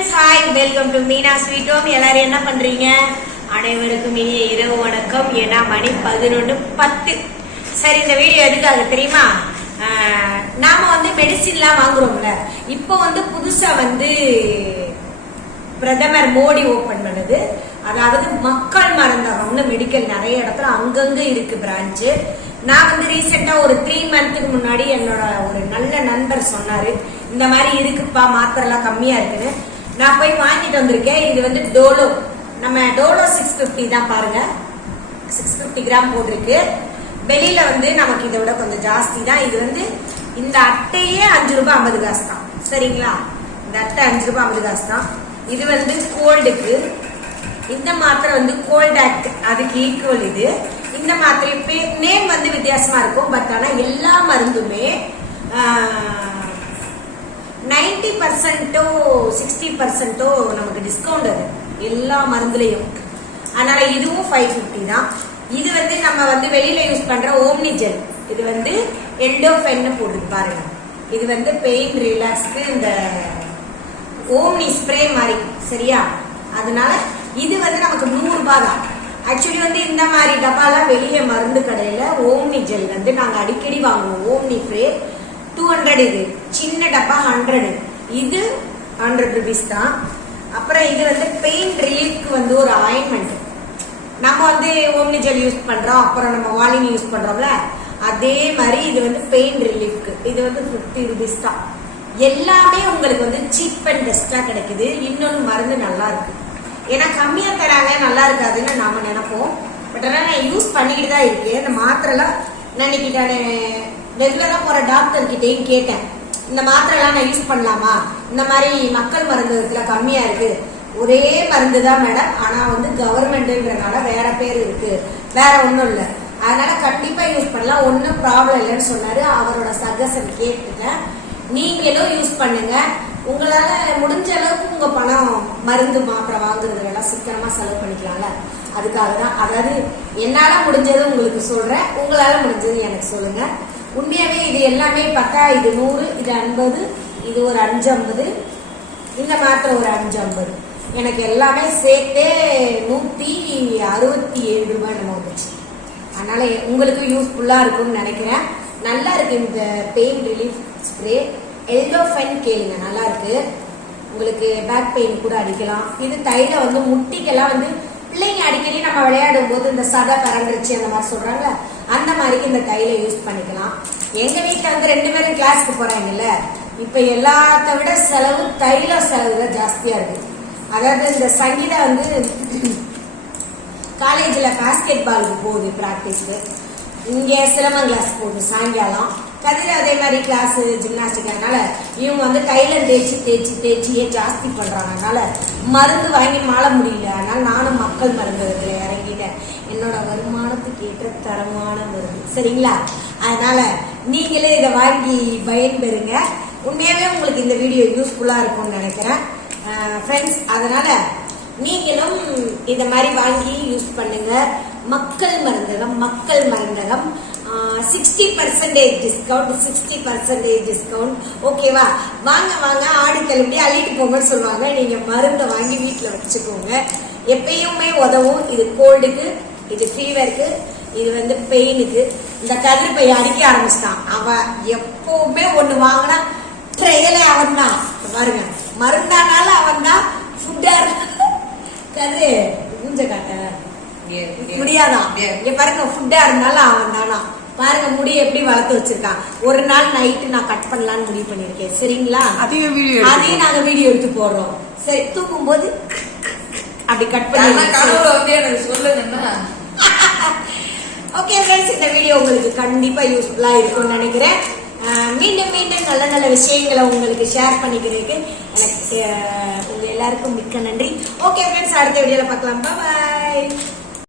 Friends, hi, welcome to Meena sweet home. எல்லாரும் என்ன பண்றீங்க? அனைவருக்கும் இனிய இரவு வணக்கம். ஏன்னா மணி 11:10. சரி, இந்த வீடியோ எதுக்காக தெரியுமா? நாம மெடிசின்லாம் வாங்குறோம்ல. இப்போ புதுசா பிரதமர் மோடி ஓபன் பண்ணது. அதாவது மக்கள் மருந்தகம்னு மெடிக்கல் நிறைய இடத்துல அங்கங்க இருக்கு பிரான்ச்சு. நான் ரீசெண்டா ஒரு 3 மந்த்துக்கு முன்னாடி என்னோட ஒரு நல்ல நண்பர் சொன்னாரு, இந்த மாதிரி இருக்குப்பா, மாத்திரை எல்லாம் கம்மியா இருக்குன்னு. நான் போய் வாங்கிட்டு வந்திருக்கேன். இது டோலோ, நம்ம டோலோ 650 தான், பாருங்க 650 கிராம் போட்டிருக்கு. வெளியில நமக்கு இதை விட கொஞ்சம் ஜாஸ்தி தான். இது இந்த அட்டையே 5 ரூபாய் 50 காசு தான். சரிங்களா? இந்த அட்டை 5 ரூபாய் 50 காசு தான். இது கோல்டுக்கு. இந்த மாத்திரை கோல்ட் ஆக்ட், அதுக்கு ஈக்குவல். இது இந்த மாத்திரை நேம் வித்தியாசமா இருக்கும். பட் ஆனா எல்லா மருந்துமே 90%ஓ 60%ஓ நமக்கு டிஸ்கவுண்ட் அது எல்லா மருந்துலையும். அதனால இதுவும் 550 தான். இது நம்ம வெளியில யூஸ் பண்ற ஓம்னி ஜெல். இது எண்டோஃபென் போடுது பாருங்க. இது பெயின் ரிலாக்ஸ்க்கு இந்த ஓம்னி ஸ்ப்ரே மாதிரி. சரியா? அதனால இது நமக்கு 100 ரூபாய் தான். ஆக்சுவலி இந்த மாதிரி டப்பாலாம் வெளியே மருந்து கடையில ஓம்னி ஜெல் நாங்க அடிக்கடி வாங்குவோம். ஓம்னி ஸ்ப்ரே 200, இது சின்ன டப்பா 100. இது 100 rupees தான். அப்புறம் இது பெயின் ரிலீஃப்க்கு ஒரு ஆயின்மெண்ட். நம்ம ஓம்னி ஜெல் யூஸ் பண்றோம், அப்புறம் நம்ம வாலின் யூஸ் பண்றோம்ல, அதே மாதிரி இது பெயின் ரிலீஃப்க்கு. இது 50 rupees தான். எல்லாமே உங்களுக்கு சீப் அண்ட் பெஸ்டா கிடைக்குது. இன்னொன்னு மருந்து நல்லா இருக்கு. ஏன்னா கம்மியா தராங்க, நல்லா இருக்காதுன்னு நாம நினைப்போம். பட் ஆனால் நான் யூஸ் பண்ணிக்கிட்டு தான் இருக்கேன். இந்த மாத்திரைலாம் நான் ரெகுலரா போற டாக்டர் கிட்டையும் கேட்டேன், இந்த மாத்திரைலாம் நான் யூஸ் பண்ணலாமா? இந்த மாதிரி மக்கள் மருந்துல கம்மியா இருக்கு, ஒரே மருந்து தான் மேடம், ஆனா கவர்மெண்ட்ன்றனால வேற பேர் இருக்கு, வேற ஒண்ணும் இல்லை, அதனால கண்டிப்பா யூஸ் பண்ணலாம், ஒன்னும் ப்ராப்ளம் இல்லைன்னு சொன்னாரு. அவரோட சஜஷன் கேட்டுட்டேன். நீங்களும் யூஸ் பண்ணுங்க. உங்களால முடிஞ்ச அளவுக்கு உங்க பணம் மருந்து மாத்திரை வாங்குறதுலாம் சிக்கனமா செலவு பண்ணிக்கலாம்ல, அதுக்காக தான். அதாவது என்னால முடிஞ்சது உங்களுக்கு சொல்றேன், உங்களால முடிஞ்சது எனக்கு சொல்லுங்க. உண்மையாவே இது எல்லாமே பார்த்தா இது 100, இது 50, இது ஒரு 550, இந்த மாத்திரை ஒரு 550, எனக்கு எல்லாமே சேர்த்தே 167 ரூபாய் நம்ம வந்துச்சு. அதனால உங்களுக்கு யூஸ்ஃபுல்லா இருக்கும்னு நினைக்கிறேன். நல்லா இருக்கு இந்த பெயின் ரிலீஃப் ஸ்ப்ரே. எல்டோஃபென் கேளுங்க, நல்லா இருக்கு. உங்களுக்கு பேக் பெயின் கூட அடிக்கலாம். இது தைல முட்டிக்கெல்லாம் பிள்ளைங்க அடிக்கடி நம்ம விளையாடும் போது இந்த சதை பறந்துருச்சு அந்த மாதிரி சொல்றாங்க, அந்த மாதிரி இந்த தைல யூஸ் பண்ணிக்கலாம். எங்க வீட்டுல 2 பேரும் கிளாஸ்க்கு போறாங்கல்ல, இப்ப எல்லாத்த விட செலவு தைல செலவு தான் ஜாஸ்தியா இருக்கு. அதாவது இந்த சங்கீதா காலேஜ்ல பாஸ்கெட் பாலுக்கு போகுது பிராக்டிஸ்க்கு, இங்க சிலம்பம் கிளாஸ் போகுது சாயங்காலம், கதிர அதே மாதிரி கிளாஸ் ஜிம்னாஸ்டிக். அதனால இவங்க தைலம் தேய்ச்சியே ஜாஸ்தி பண்றாங்க. அதனால மருந்து வாங்கி மாள முடியல. அதனால நானும் மக்கள் மருந்தகத்துல இறங்கிட்டேன். என்னோட வருமானத்துக்கு ஏற்ற தரமான மருந்து. சரிங்களா? அதனால நீங்களே இதை வாங்கி பயன்பெறுங்க. உண்மையாவே உங்களுக்கு இந்த வீடியோ யூஸ்ஃபுல்லா இருக்கும்னு நினைக்கிறேன் ஃப்ரெண்ட்ஸ். அதனால நீங்களும் இத மாதிரி வாங்கி யூஸ் பண்ணுங்க. மக்கள் மருந்தகம் 60% டிஸ்கவுண்ட், 60% டிஸ்கவுண்ட். ஓகேவா? வாங்க ஆடி தள்ளுபடி அள்ளிட்டு போங்கன்னு சொல்லுவாங்க. நீங்க மருந்தை வாங்கி வீட்டுல வச்சுக்கோங்க, எப்பயுமே உதவும். இது கோல்டுக்கு, இது ஃபீவருக்கு, இது பெயினுக்கு. இந்த கதிர் பையன் அடிக்க ஆரம்பிச்சிட்டான். அவன் எப்பவுமே ஒண்ணு வாங்கினா ட்ரையலே அவன் தான். பாருங்க, மருந்தானால அவன் தான், ஃபுட்டா கதிரு மூஞ்ச காட்ட முடியாதான். இங்க பாருங்க, ஃபுட்டா இருந்தாலும் அவன் தானா. பாருங்க முடி எப்படி வளர்த்து வச்சிருக்கான். ஒரு நாள் நைட்டு நான் கட் பண்ணலான்னு முடிவு பண்ணிருக்கேன். சரிங்களா? அதையும் நாங்க வீடியோ எடுத்து போடுறோம். சரி, தூங்கும் போது அப்படி கட் பண்ணி எனக்கு சொல்லுங்க. ஓகே ஃப்ரெண்ட்ஸ், இந்த வீடியோ உங்களுக்கு கண்டிப்பா யூஸ்ஃபுல்லா இருக்கும்னு நினைக்கிறேன். மீண்டும் நல்ல விஷயங்களை உங்களுக்கு ஷேர் பண்ணிக்கிறதுக்கு எனக்கு உங்க எல்லாருக்கும் மிக்க நன்றி. ஓகே ஃப்ரெண்ட்ஸ், அடுத்த வீடியோல பார்க்கலாம். பாய்.